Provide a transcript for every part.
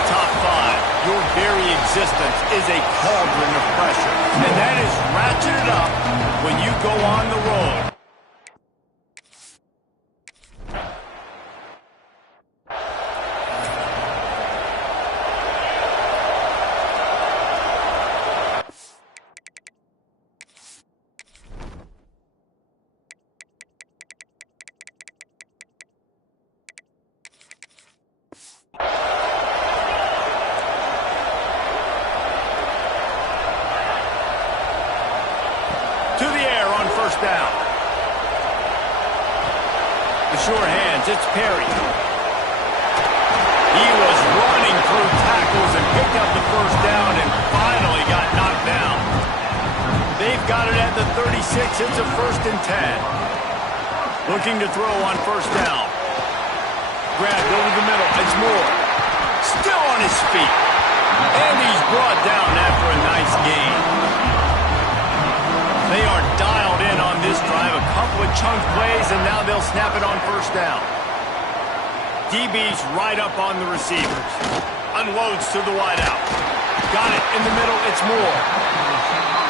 the top five, your very existence is a cauldron of pressure. And that is ratcheted up when you go on the road. Down. The sure hands, it's Perry. He was running through tackles and picked up the first down and finally got knocked down. They've got it at the 36. It's a 1st and 10. Looking to throw on first down. Grabbed over the middle. It's Moore. Still on his feet. And he's brought down after a nice gain. They are dialed in on this drive, a couple of chunk plays, and now they'll snap it on first down. DB's right up on the receivers. Unloads to the wideout. Got it in the middle, it's Moore.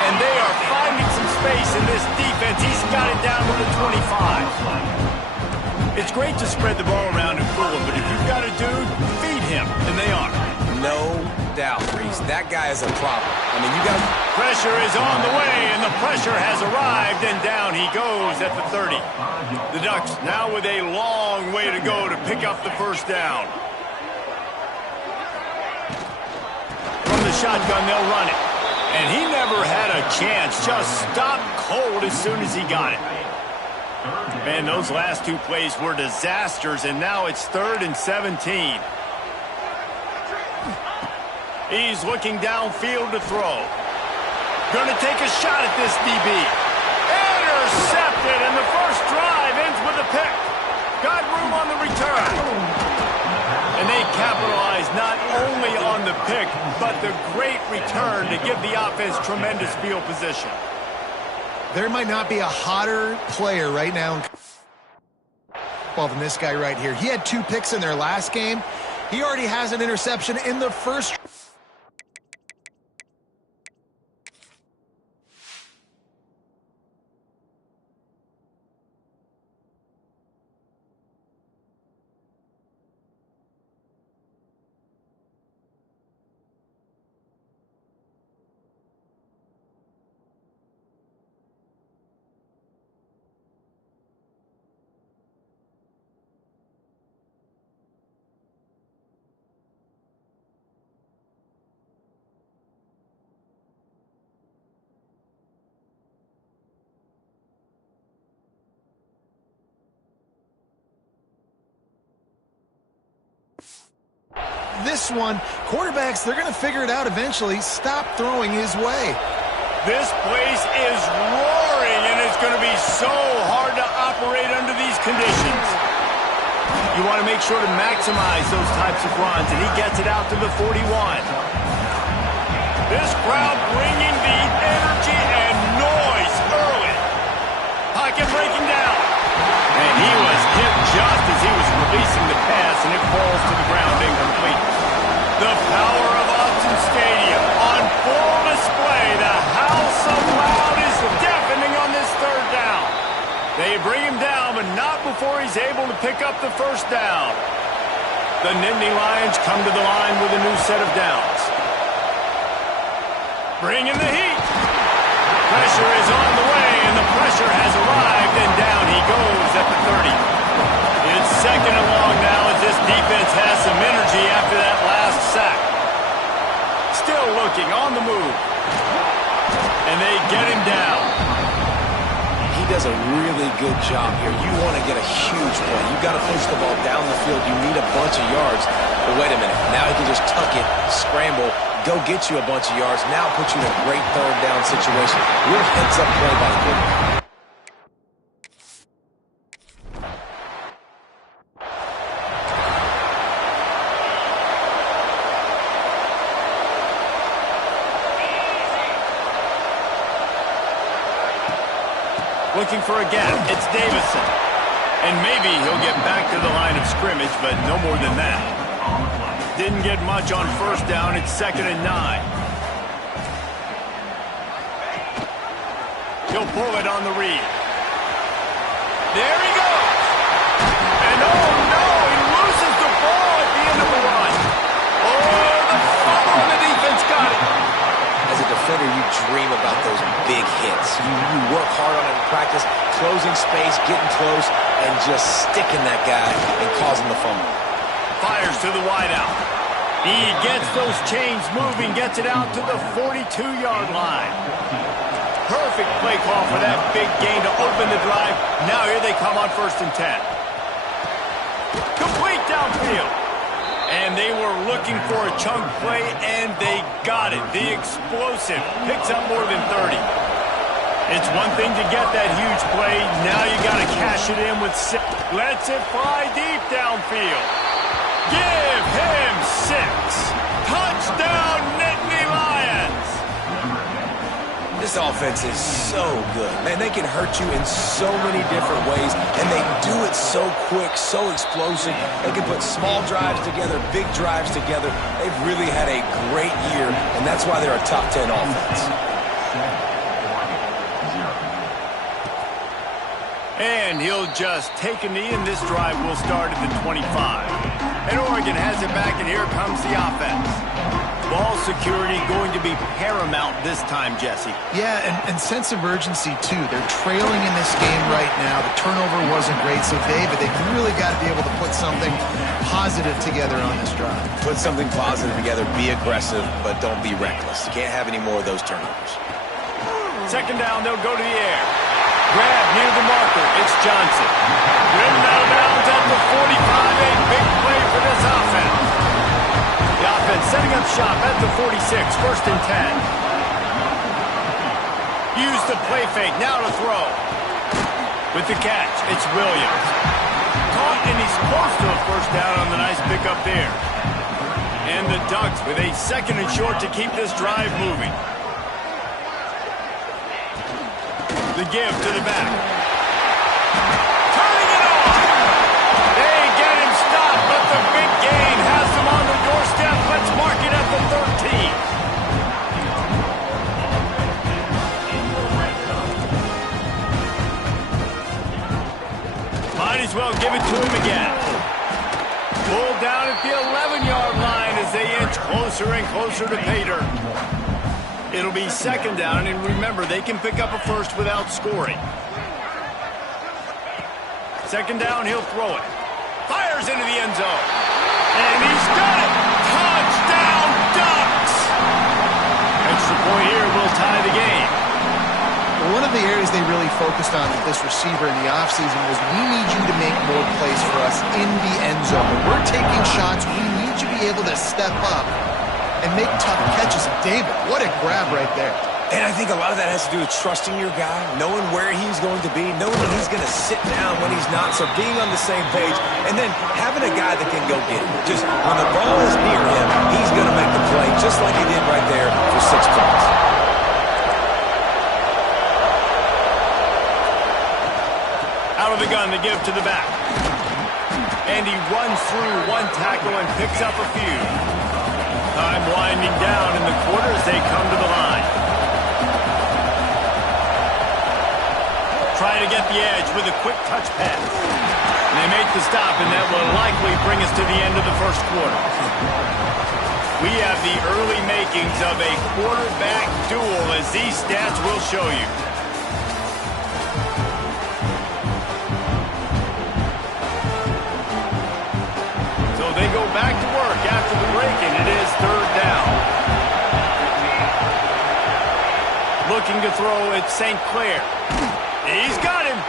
And they are finding some space in this defense. He's got it down to the 25. It's great to spread the ball around and fool him, but if you've got a dude, feed him, and they are. No doubt, Reese. That guy is a problem. I mean, you got... Pressure is on the way, and the pressure has arrived, and down he goes at the 30. The Ducks now with a long way to go to pick up the first down. From the shotgun, they'll run it. And he never had a chance, just stopped cold as soon as he got it. Man, those last two plays were disasters, and now it's 3rd and 17. He's looking downfield to throw. Gonna take a shot at this DB. Intercepted, and the first drive ends with a pick. Got room on the return. And they capitalize not only on the pick, but the great return to give the offense tremendous field position. There might not be a hotter player right now than this guy right here. He had 2 picks in their last game. He already has an interception in the first. This one, quarterbacks, they're going to figure it out eventually. Stop throwing his way. This place is roaring, and it's going to be so hard to operate under these conditions. You want to make sure to maximize those types of runs, and he gets it out to the 41. This crowd bringing the energy and noise early. Pocket breaking down. And he was hit just as he was releasing the pass, and it falls to the ground incomplete. The power of Austin Stadium on full display. The house of loud is deafening on this 3rd down. They bring him down, but not before he's able to pick up the first down. The Nittany Lions come to the line with a new set of downs. Bringing the heat. Pressure is on the way, and the pressure has arrived, and down he goes at the 30. It's 2nd and long now as this defense has some energy after that last sack. Still looking on the move. And they get him down. He does a really good job here. You want to get a huge play. You've got to push the ball down the field. You need a bunch of yards. But wait a minute. Now he can just tuck it, scramble, go get you a bunch of yards. Now put you in a great 3rd down situation. Real heads-up play by the quarterback. Looking for a gap. It's Davison. And maybe he'll get back to the line of scrimmage, but no more than that. didn't get much on first down. It's 2nd and 9. He'll pull it on the read. There he goes. And oh no, he loses the ball at the end of the run. Oh, the fumble on the defense got it. As a defender, you dream about those big hits. You work hard on it in practice, closing space, getting close, and just sticking that guy and causing the fumble. Fires to the wideout. He gets those chains moving, gets it out to the 42-yard line. Perfect play call for that big gain to open the drive. Now here they come on 1st and 10. Complete downfield. And they were looking for a chunk play, and they got it. The explosive picks up more than 30. It's one thing to get that huge play. Now you got to cash it in with 6. Lets it fly deep downfield. Give him 6. Touchdown, Nittany Lions. This offense is so good. Man, they can hurt you in so many different ways, and they do it so quick, so explosive. They can put small drives together, big drives together. They've really had a great year, and that's why they're a top 10 offense. And he'll just take a knee, and this drive will start at the 25. And Oregon has it back, and here comes the offense. Ball security going to be paramount this time, Jesse. Yeah, and sense of urgency, too. They're trailing in this game right now. The turnover wasn't great, so David, they've really got to be able to put something positive together on this drive. Put something positive together, be aggressive, but don't be reckless. You can't have any more of those turnovers. 2nd down, they'll go to the air. Grab near the marker. It's Johnson. Driven out of bounds at the 45. A big play for this offense. The offense setting up shop at the 46. 1st and 10. Use the play fake. Now to throw. With the catch, it's Williams. Caught, and he's close to a 1st down on the nice pickup there. And the Ducks with a 2nd and short to keep this drive moving. The give to the back. Turning it on. They get him stopped, but the big gain has them on the doorstep. Let's mark it at the 13. Might as well give it to him again. Pulled down at the 11-yard line as they inch closer and closer to pay dirt. It'll be 2nd down, and remember, they can pick up a 1st without scoring. 2nd down, he'll throw it. Fires into the end zone. And he's got it! Touchdown, Ducks! Extra point here will tie the game. Well, one of the areas they really focused on with this receiver in the offseason was, we need you to make more plays for us in the end zone. When we're taking shots, we need you to be able to step up and make tough catches. David, what a grab right there. And I think a lot of that has to do with trusting your guy, knowing where he's going to be, knowing when he's going to sit down, when he's not, so being on the same page, and then having a guy that can go get it. Just when the ball is near him, he's going to make the play, just like he did right there for 6 points. Out of the gun, the give to the back. And he runs through one tackle and picks up a few. Time winding down in the quarter as they come to the line. Trying to get the edge with a quick touch pass. And they make the stop, and that will likely bring us to the end of the 1st quarter. We have the early makings of a quarterback duel, as these stats will show you. So they go back to work after the break, and it is 3rd down. Looking to throw at St. Clair. He's got him,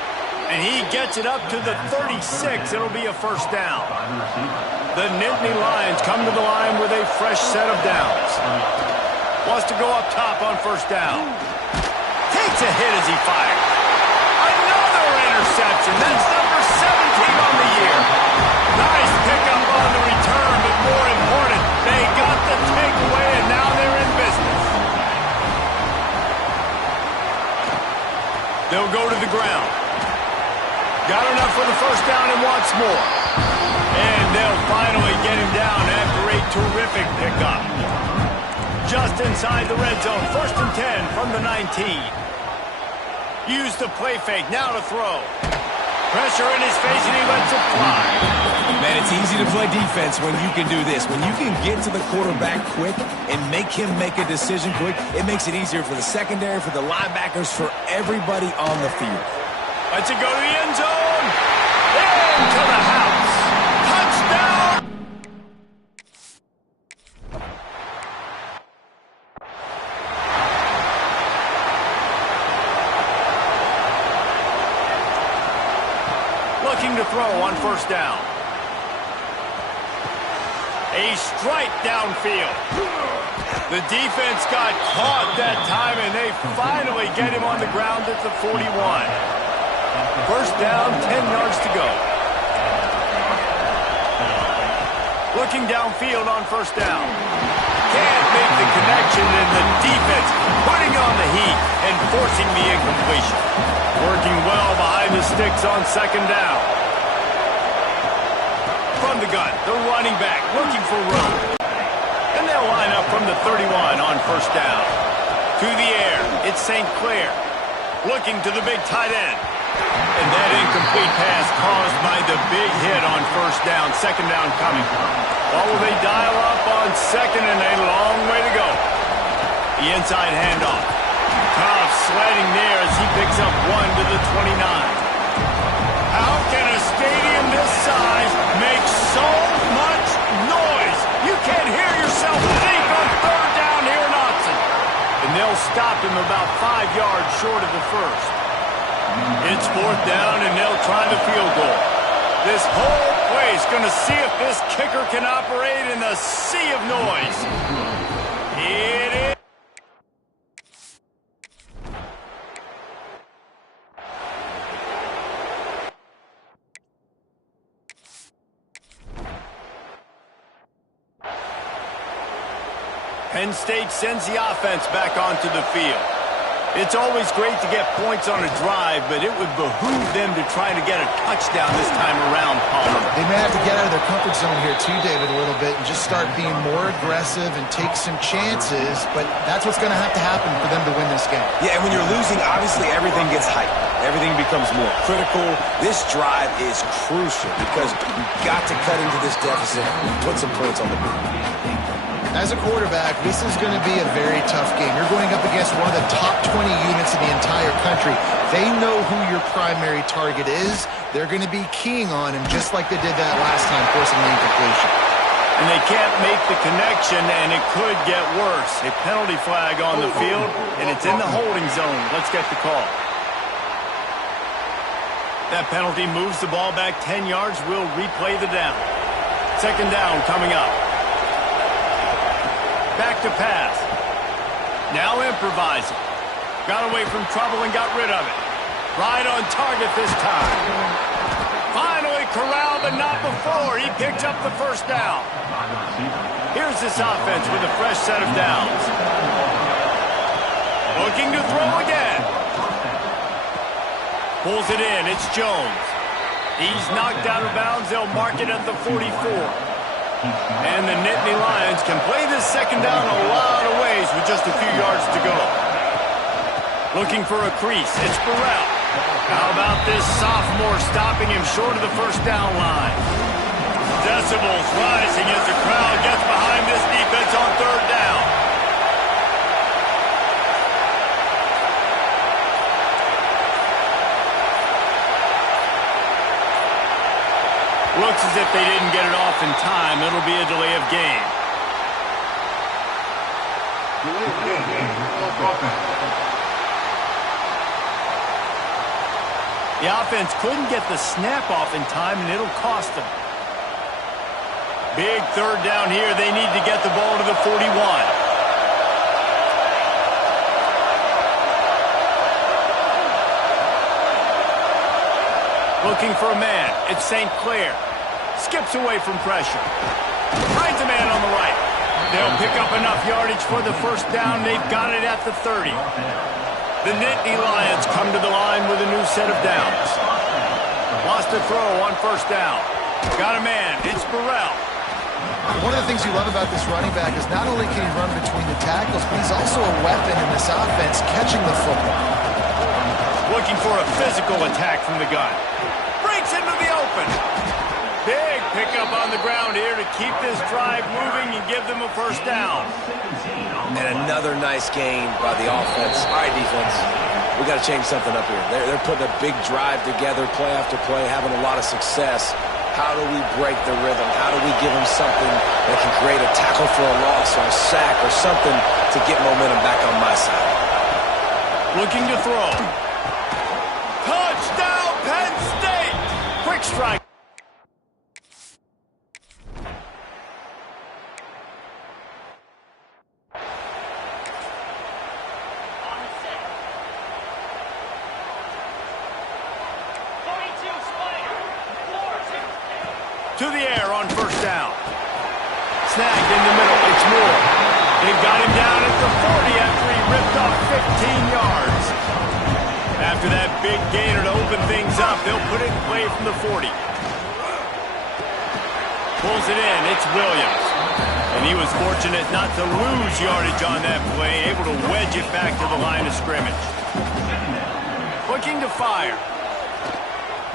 and he gets it up to the 36. It'll be a 1st down. The Nittany Lions come to the line with a fresh set of downs. Wants to go up top on 1st down. Takes a hit as he fires. Another interception. That's number 17 on the year. Nice pickup on the return, but more important, they got the takeaway, and now they're in business. They'll go to the ground. Got enough for the 1st down and wants more. And they'll finally get him down after a Terrific pickup. Just inside the red zone. 1st and 10 from the 19. Use the play fake. Now to throw. Pressure in his face, and he lets it fly. Man, it's easy to play defense when you can do this. When you can get to the quarterback quick and make him make a decision quick, it makes it easier for the secondary, for the linebackers, for everybody on the field. Lets it go to the end zone. Into the house. Touchdown. Looking to throw on 1st down. A strike downfield. The defense got caught that time, and they finally get him on the ground at the 41. 1st down, 10 yards to go. Looking downfield on 1st down. Can't make the connection, and the defense putting on the heat and forcing the incompletion. Working well behind the sticks on 2nd down. From the gun, the running back looking for room. And they'll line up from the 31 on 1st down. To the air, it's St. Clair. Looking to the big tight end. And that incomplete pass caused by the big hit on 1st down. 2nd down coming. Well, will they dial up on 2nd, and a long way to go. The inside handoff. Tough sledding there as he picks up 1 to the 29. How can a stadium this size make so much noise? You can't hear yourself think on 3rd down here in Austin. And they'll stop him about 5 yards short of the 1st. It's 4th down, and they'll try the field goal. This whole place going to see if this kicker can operate in the sea of noise. It is. Penn State sends the offense back onto the field. It's always great to get points on a drive, but it would behoove them to try to get a touchdown this time around, Palmer. They may have to get out of their comfort zone here too, David, a little bit and just start being more aggressive and take some chances, but that's what's going to have to happen for them to win this game. Yeah, and when you're losing, obviously everything gets hyped. Everything becomes more critical. This drive is crucial because you've got to cut into this deficit and put some points on the board. As a quarterback, this is going to be a very tough game. You're going up against one of the top 20 units in the entire country. They know who your primary target is. They're going to be keying on him just like they did that last time, forcing the incompletion. And they can't make the connection, and it could get worse. A penalty flag on the field, and it's in the holding zone. Let's get the call. That penalty moves the ball back 10 yards. We'll replay the down. 2nd down coming up. Back to pass. Now improvising. Got away from trouble and got rid of it. Right on target this time. Finally corralled, but not before. He picked up the 1st down. Here's this offense with a fresh set of downs. Looking to throw again. Pulls it in. It's Jones. He's knocked out of bounds. They'll mark it at the 44. And the Nittany Lions can play this 2nd down a lot of ways with just a few yards to go. Looking for a crease. It's Burrell. How about this sophomore stopping him short of the 1st down line? Decibels rising as the crowd gets behind this defense on 3rd down. Looks as if they didn't get it off in time. It'll be a delay of game. The offense couldn't get the snap off in time, and it'll cost them. Big 3rd down here. They need to get the ball to the 41. Looking for a man. It's St. Clair. Skips away from pressure. Finds a man on the right. They'll pick up enough yardage for the 1st down. They've got it at the 30. The Nittany Lions come to the line with a new set of downs. Lost a throw on 1st down. Got a man. It's Burrell. One of the things you love about this running back is not only can he run between the tackles, but he's also a weapon in this offense catching the football. Looking for a physical attack from the gun. Breaks into the open. Big pickup on the ground here to keep this drive moving and give them a first down. And another nice gain by the offense. All right, defense, we got to change something up here. They're putting a big drive together, play after play, having a lot of success. How do we break the rhythm? How do we give them something that can create a tackle for a loss or a sack or something to get momentum back on my side? Looking to throw. Touchdown, Penn State! Quick strike. To the air on first down. Snagged in the middle. It's Moore. They've got him down at the 40 after he ripped off 15 yards. After that big gainer to open things up, they'll put it in play from the 40. Pulls it in. It's Williams. And he was fortunate not to lose yardage on that play, able to wedge it back to the line of scrimmage. Looking to fire.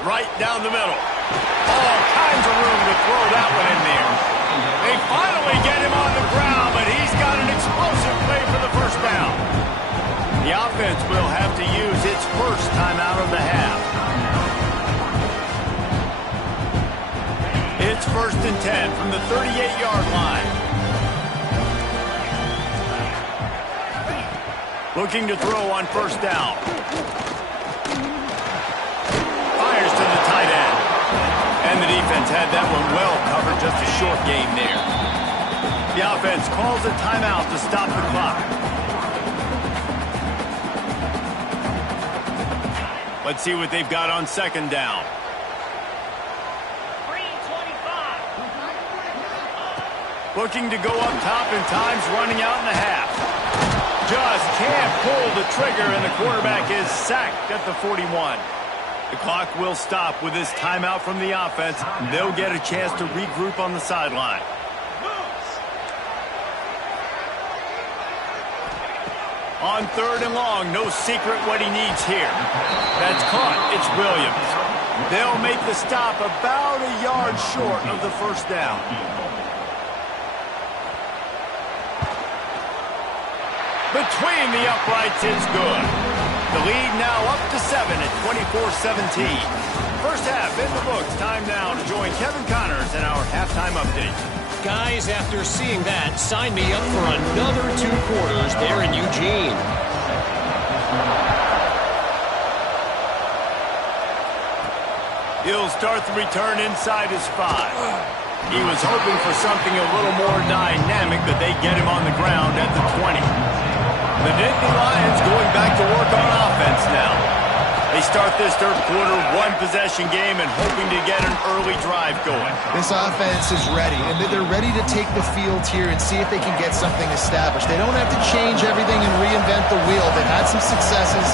Right down the middle. All kinds of room to throw that one in there. They finally get him on the ground, but he's got an explosive play for the first down. The offense will have to use its first timeout of the half. It's 1st and 10 from the 38-yard line. Looking to throw on first down. Fires to the tight end. And the defense had that one well covered, just a short game there. The offense calls a timeout to stop the clock. Let's see what they've got on second down. 3:25. Looking to go up top in times, running out in the half. Just can't pull the trigger, and the quarterback is sacked at the 41. The clock will stop with this timeout from the offense. They'll get a chance to regroup on the sideline. On 3rd and long, no secret what he needs here. That's caught. It's Williams. They'll make the stop about a yard short of the first down. Between the uprights, it's good. The lead now up to 7 at 24-17. First half in the books. Time now to join Kevin Connors in our halftime update. Guys, after seeing that, sign me up for another 2 quarters there in Eugene. He'll start the return inside his 5. He was hoping for something a little more dynamic, but they get him on the ground at the 20. The Nittany Lions going back to work on offense now. They start this third quarter one-possession game and hoping to get an early drive going. This offense is ready, and they're ready to take the field here and see if they can get something established. They don't have to change everything and reinvent the wheel. They've had some successes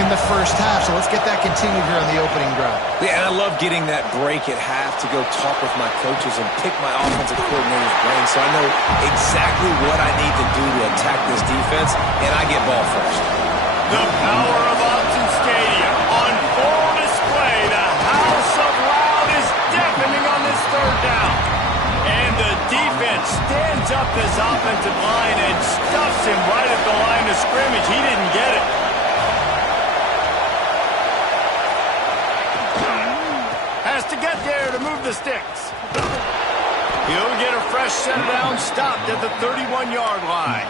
in the first half, so let's get that continued here on the opening drive. Yeah, and I love getting that break at half to go talk with my coaches and pick my offensive coordinator's brain so I know exactly what I need to do to attack this defense, and I get ball first. The power of Upton Stadium on full display. The house of loud is deafening on this third down. And the defense stands up this offensive line and stuffs him right at the line of scrimmage. He didn't get it. Has to get there to move the sticks. He'll get a fresh set down, stopped at the 31-yard line.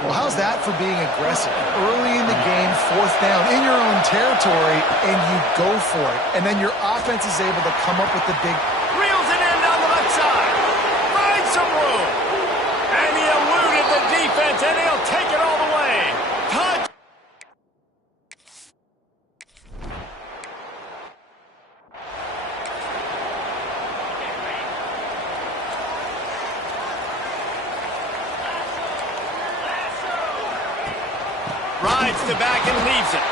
Well, how's that for being aggressive? Early in the game, 4th down, in your own territory, and you go for it. And then your offense is able to come up with the big... Reels it in down the left side. Finds some room. And he eluded the defense, and he'll take it all the way. Touch. Rides the back and leaves it.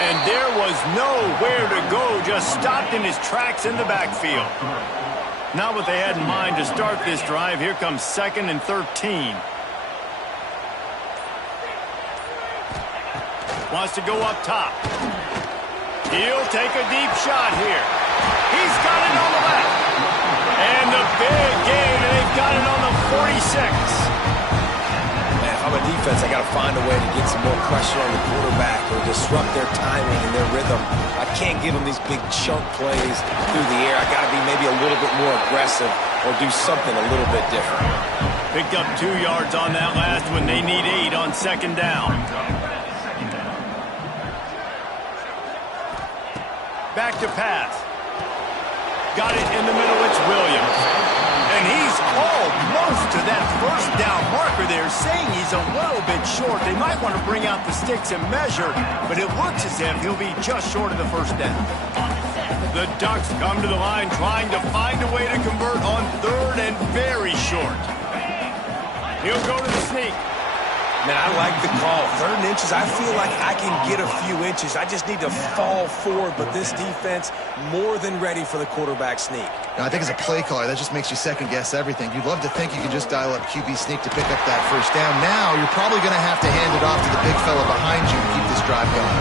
And there was nowhere to go, just stopped in his tracks in the backfield. Not what they had in mind to start this drive. Here comes 2nd and 13. Wants to go up top. He'll take a deep shot here. He's got it on the left. And the big gain, and they've got it on the 46. Man, if I'm a defense, I got to find a way to get some more pressure on the quarterback or disrupt their timing and their rhythm. I can't give them these big chunk plays through the air. I got to be maybe a little bit more aggressive or do something a little bit different. Picked up 2 yards on that last one. They need 8 on 2nd down. Back to pass. Got it in the middle. It's Williams. And he's almost to that 1st down marker there, saying he's a little bit short. They might want to bring out the sticks and measure, but it looks as if he'll be just short of the 1st down. The Ducks come to the line trying to find a way to convert on 3rd and very short. He'll go to the sneak. Man, I like the call. 3rd and inches, I feel like I can get a few inches. I just need to fall forward, but this defense more than ready for the quarterback sneak. Now, I think as a play caller, that just makes you second-guess everything. You'd love to think you can just dial up QB sneak to pick up that 1st down. Now, you're probably going to have to hand it off to the big fella behind you to keep this drive going.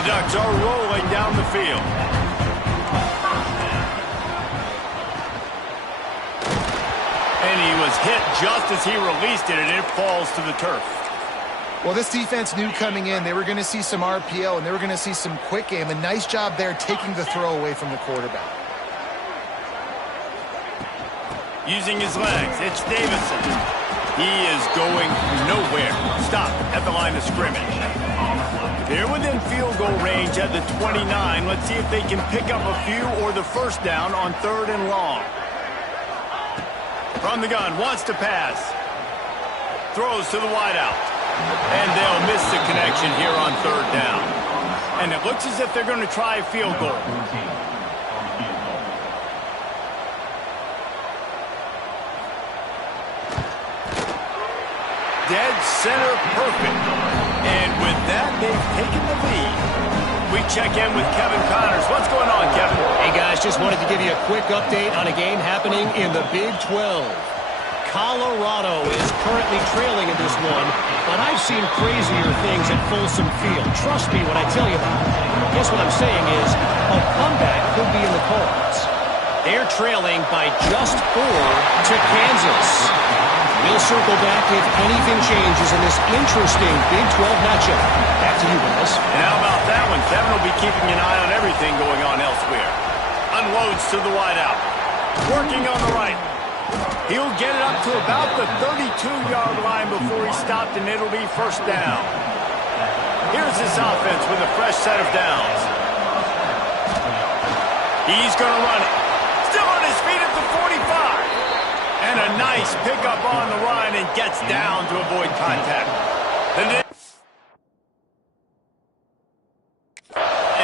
The Ducks are rolling down the field. And he was hit just as he released it, and it falls to the turf. Well, this defense knew coming in they were going to see some RPO and they were going to see some quick game. A nice job there taking the throw away from the quarterback. Using his legs, it's Davison. He is going nowhere. Stop at the line of scrimmage. They're within field goal range at the 29. Let's see if they can pick up a few or the 1st down on 3rd and long. From the gun, wants to pass. Throws to the wideout. And they'll miss the connection here on 3rd down. And it looks as if they're going to try a field goal. Dead center perfect. And with that, they've taken the lead. We check in with Kevin Connors. What's going on, Kevin? Hey, guys, just wanted to give you a quick update on a game happening in the Big 12. Colorado is currently trailing in this one, but I've seen crazier things at Folsom Field. Trust me when I tell you that. I guess what I'm saying is a comeback could be in the cards. They're trailing by just 4 to Kansas. We'll circle back if anything changes in this interesting Big 12 matchup. Back to you, guys. And how about that one? Kevin will be keeping an eye on everything going on elsewhere. Unloads to the wideout. Working on the right. He'll get it up to about the 32-yard line before he stopped, and it'll be 1st down. Here's this offense with a fresh set of downs. He's going to run it. Still on his feet at the 45. And a nice pickup on the run and gets down to avoid contact. And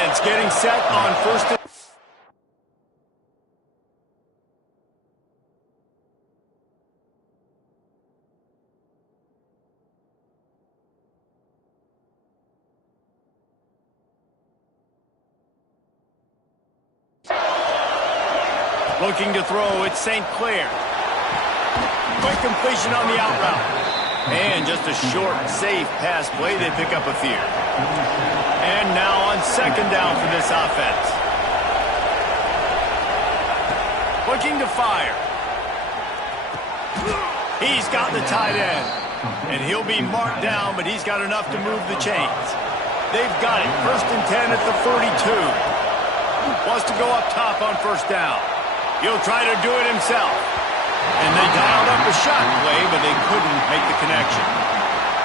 it's getting set on 1st and... Looking to throw, it's St. Clair. Quick completion on the out route. And just a short, safe pass play. They pick up a few. And now on 2nd down for this offense. Looking to fire. He's got the tight end. And he'll be marked down, but he's got enough to move the chains. They've got it. 1st and 10 at the 42. Wants to go up top on 1st down. He'll try to do it himself. And they dialed up a shot play, but they couldn't make the connection.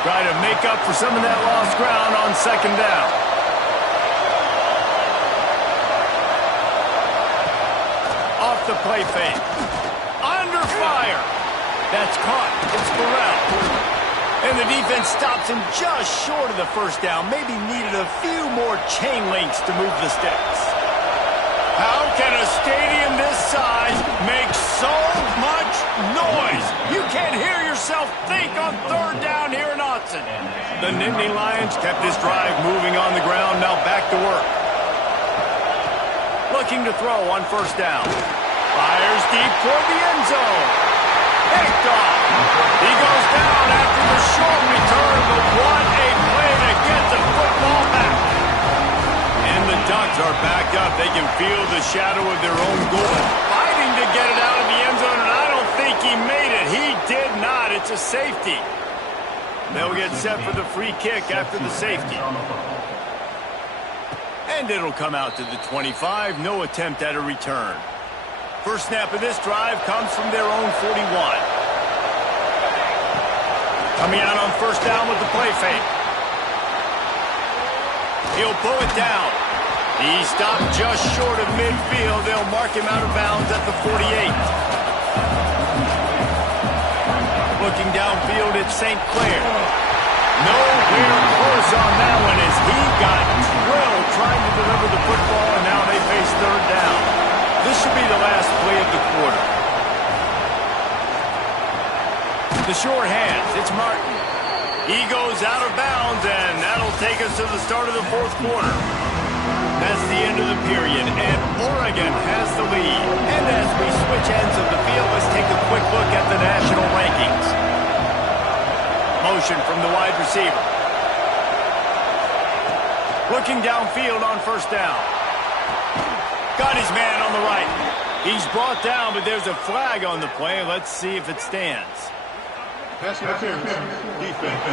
Try to make up for some of that lost ground on 2nd down. Off the play fake. Under fire. That's caught. It's Burrell. And the defense stops him just short of the 1st down. Maybe needed a few more chain links to move the sticks. How can a stadium this size make so much noise? You can't hear yourself think on 3rd down here in Autzen. The Nittany Lions kept this drive moving on the ground. Now back to work. Looking to throw on 1st down. Fires deep toward the end zone. Picked off. He goes down after the short return, but what a play to get the football back. And the Ducks are backed up. They can feel the shadow of their own goal. Fighting to get it out of the end zone, and I don't think he made it. He did not. It's a safety. They'll get set for the free kick after the safety. And it'll come out to the 25. No attempt at a return. First snap of this drive comes from their own 41. Coming out on first down with the play fake. He'll pull it down. He stopped just short of midfield. They'll mark him out of bounds at the 48. Looking downfield at St. Clair. Nowhere close on that one as he got drilled trying to deliver the football, and now they face third down. This should be the last play of the quarter. The short hands, it's Martin. He goes out of bounds, and that'll take us to the start of the fourth quarter. That's the end of the period, and Oregon has the lead. And as we switch ends of the field, let's take a quick look at the national rankings. Motion from the wide receiver. Looking downfield on first down. Got his man on the right. He's brought down, but there's a flag on the play. Let's see if it stands. Pass interference. Defense.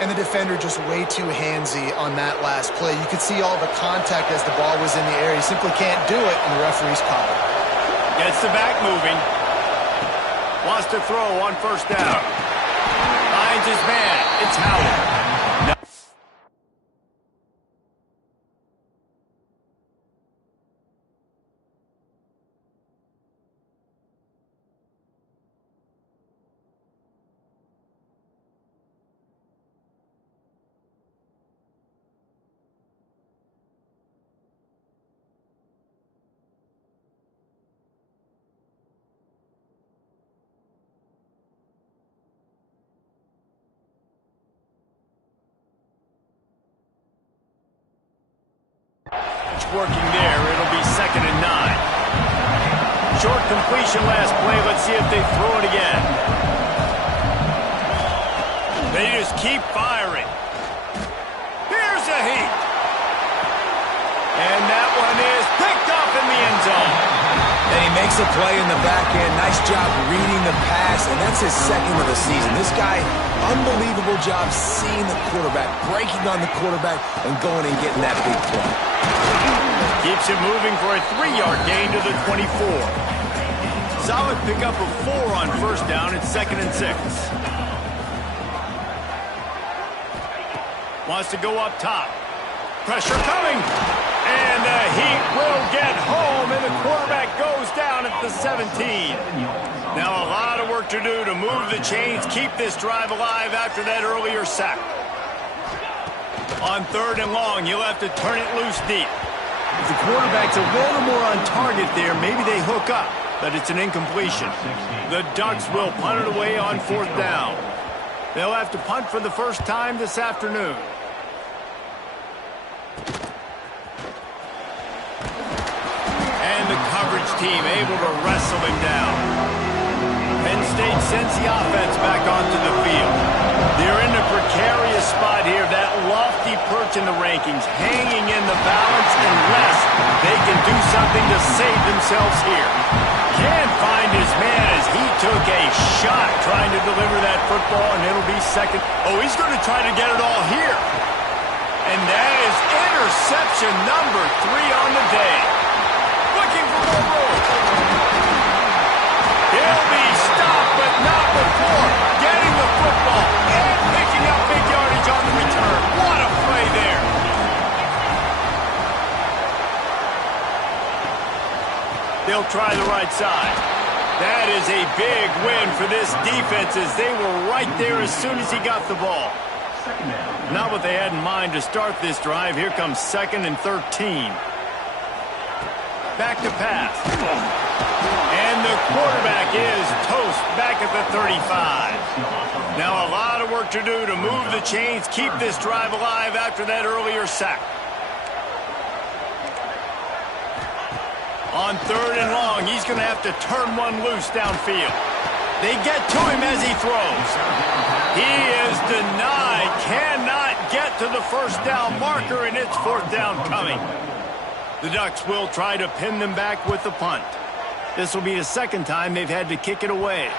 And the defender just way too handsy on that last play. You could see all the contact as the ball was in the air. He simply can't do it, and the referee's caught it. Gets the back moving. Wants to throw on first down. Finds his man. It's Howard. Working there. It'll be 2nd and 9. Short completion last play. Let's see if they throw it again. They just keep firing. Here's a heat. And that one is picked up in the end zone. And he makes a play in the back end. Nice job reading the pass, and that's his second of the season. This guy, unbelievable job seeing the quarterback, breaking on the quarterback, and going and getting that big play. Keeps it moving for a 3-yard gain to the 24. Solid pickup of 4 on first down. It's 2nd and 6. Wants to go up top. Pressure coming. And the Heat will get home, and the quarterback goes down at the 17. Now a lot of work to do to move the chains, keep this drive alive after that earlier sack. On 3rd and long, you'll have to turn it loose deep. If the quarterback's a little more on target there, maybe they hook up, but it's an incompletion. The Ducks will punt it away on 4th down. They'll have to punt for the first time this afternoon. And the coverage team able to wrestle him down. Penn State sends the offense back onto the field. They're in a precarious spot here, that lofty perch in the rankings, hanging in the balance unless they can do something to save themselves here. Can't find his man as he took a shot trying to deliver that football, and it'll be 2nd. Oh, he's going to try to get it all here. And that is interception number 3 on the day. Looking for more room. He'll be stopped, but not before getting the football and picking up big yardage on the return. What a play there. They'll try the right side. That is a big win for this defense as they were right there as soon as he got the ball. Not what they had in mind to start this drive. Here comes 2nd and 13. Back to pass. And the quarterback is toast back at the 35. Now a lot of work to do to move the chains, keep this drive alive after that earlier sack. On 3rd and long, he's going to have to turn one loose downfield. They get to him as he throws. He is denied, cannot get to the first down marker, and it's 4th down coming. The Ducks will try to pin them back with the punt. This will be the 2nd time they've had to kick it away.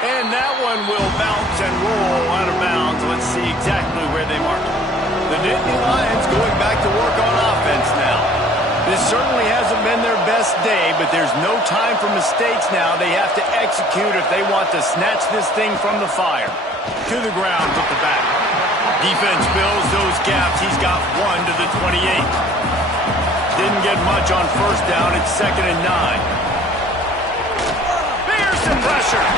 And that one will bounce and roll out of bounds. Let's see exactly where they mark it. The Nittany Lions going back to work on offense now. This certainly hasn't been their best day, but there's no time for mistakes now. They have to execute if they want to snatch this thing from the fire. To the ground with the back. Defense fills those gaps. He's got one to the 28. Didn't get much on 1st down. It's 2nd and 9. Fearsome pressure.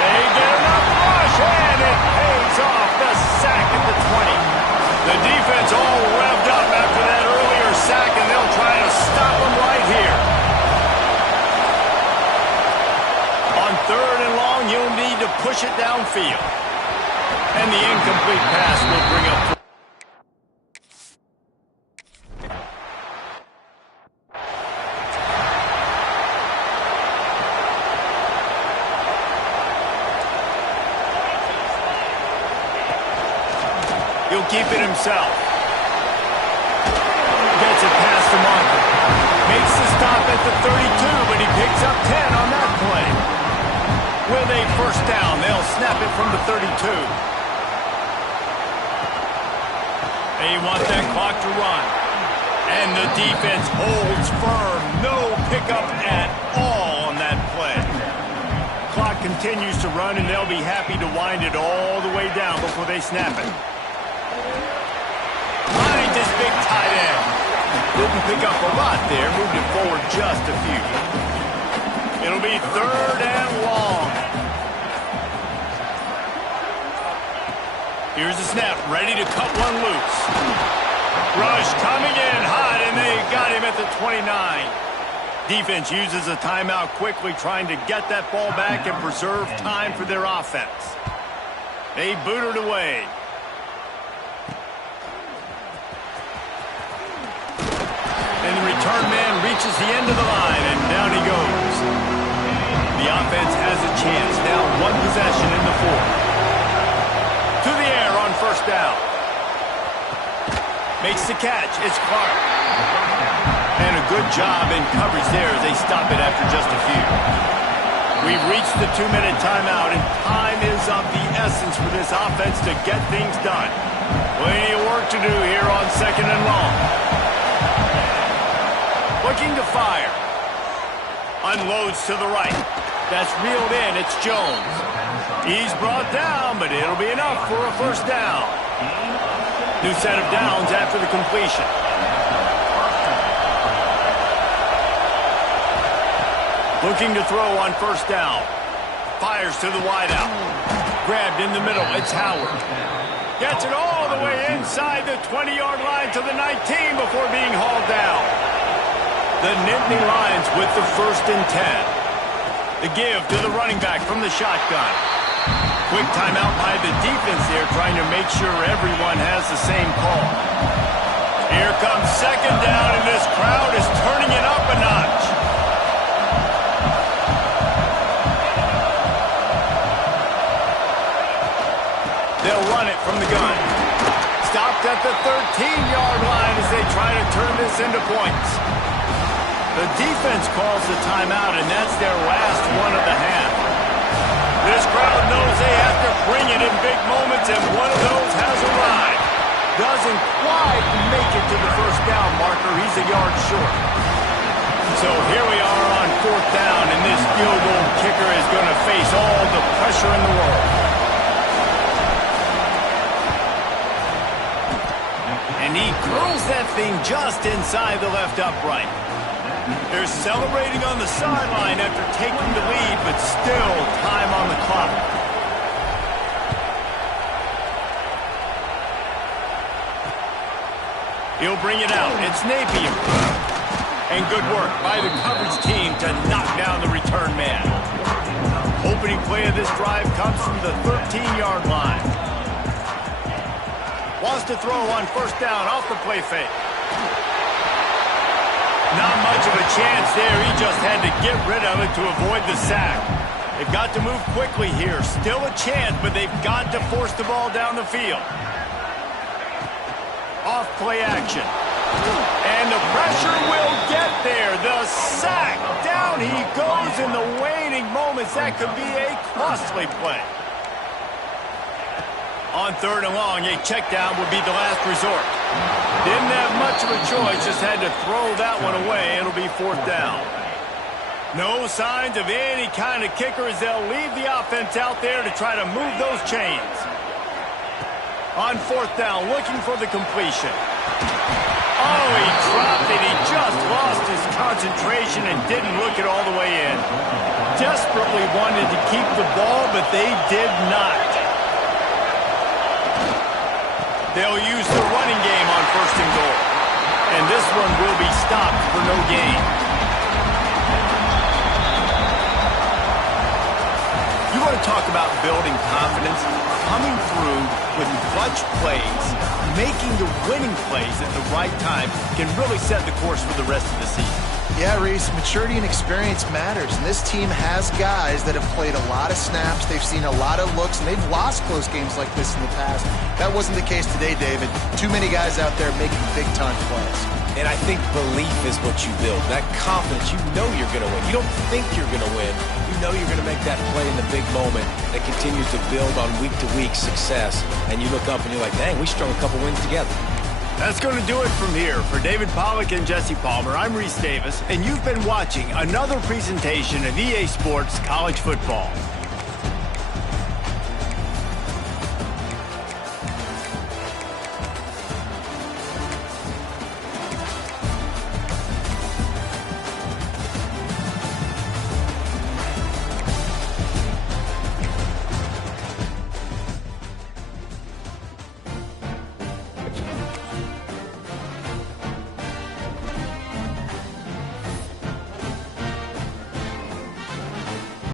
They get enough rush, and it pays off. The sack at the 20. The defense all revved up after that earlier sack, and they'll try to stop them right here. On 3rd and long, you'll need to push it downfield. And the incomplete pass will bring up... He'll keep it himself. Gets it past the marker. Makes the stop at the 32, but he picks up 10 on that play. With a 1st down, they'll snap it from the 32. They want that clock to run. And the defense holds firm. No pickup at all on that play. Clock continues to run, and they'll be happy to wind it all the way down before they snap it. Behind this big tight end. Didn't pick up a lot there. Moved it forward just a few. It'll be 3rd and long. Here's the snap. Ready to cut one loose. Rush coming in hot, and they got him at the 29. Defense uses a timeout quickly, trying to get that ball back and preserve time for their offense. They boot it away. And the return man reaches the end of the line, and down he goes. The offense has a chance. Now 1 possession in the 4th. To the air on 1st down. Makes the catch. It's Clark. And a good job in coverage there as they stop it after just a few. We've reached the 2-minute timeout, and time is of the essence for this offense to get things done. Plenty of work to do here on 2nd and long. Looking to fire. Unloads to the right. That's reeled in. It's Jones. He's brought down, but it'll be enough for a 1st down. New set of downs after the completion. Looking to throw on 1st down. Fires to the wideout. Grabbed in the middle. It's Howard. Gets it all the way inside the 20-yard line to the 19 before being hauled down. The Nittany Lions with the 1st and 10. The give to the running back from the shotgun. Quick timeout by the defense there, trying to make sure everyone has the same call. Here comes 2nd down, and this crowd is turning it up a notch. They'll run it from the gun. Stopped at the 13-yard line as they try to turn this into points. The defense calls the timeout, and that's their last one of the half. This crowd knows they have to bring it in big moments, and one of those has arrived. Doesn't quite make it to the 1st down marker. He's a yard short. So here we are on 4th down, and this field goal kicker is going to face all the pressure in the world. And he curls that thing just inside the left upright. They're celebrating on the sideline after taking the lead, but still time on the clock. He'll bring it out. It's Napier. And good work by the coverage team to knock down the return man. Opening play of this this drive comes from the 13-yard line. Wants to throw on first down off the play fake. Not much of a chance there. He just had to get rid of it to avoid the sack. They've got to move quickly here. Still a chance, but they've got to force the ball down the field. Off play action. And the pressure will get there. The sack. Down he goes in the waning moments. That could be a costly play. On third and long, a check down would be the last resort. Didn't have much of a choice. Just had to throw that one away. It'll be fourth down. No signs of any kind of kicker as they'll leave the offense out there to try to move those chains. On fourth down, looking for the completion. Oh, he dropped it. He just lost his concentration and didn't look it all the way in. Desperately wanted to keep the ball, but they did not. They'll use the running game on first and goal. And this one will be stopped for no gain. You want to talk about building confidence? Coming through with clutch plays, making the winning plays at the right time can really set the course for the rest of the season. Yeah, Reese, maturity and experience matters, and this team has guys that have played a lot of snaps, they've seen a lot of looks, and they've lost close games like this in the past. That wasn't the case today, David. Too many guys out there making big-time plays. And I think belief is what you build. That confidence, you know you're going to win. You don't think you're going to win. You know you're going to make that play in the big moment that continues to build on week-to-week success. And you look up and you're like, dang, we strung a couple wins together. That's going to do it from here. For David Pollack and Jesse Palmer, I'm Reese Davis, and you've been watching another presentation of EA Sports College Football.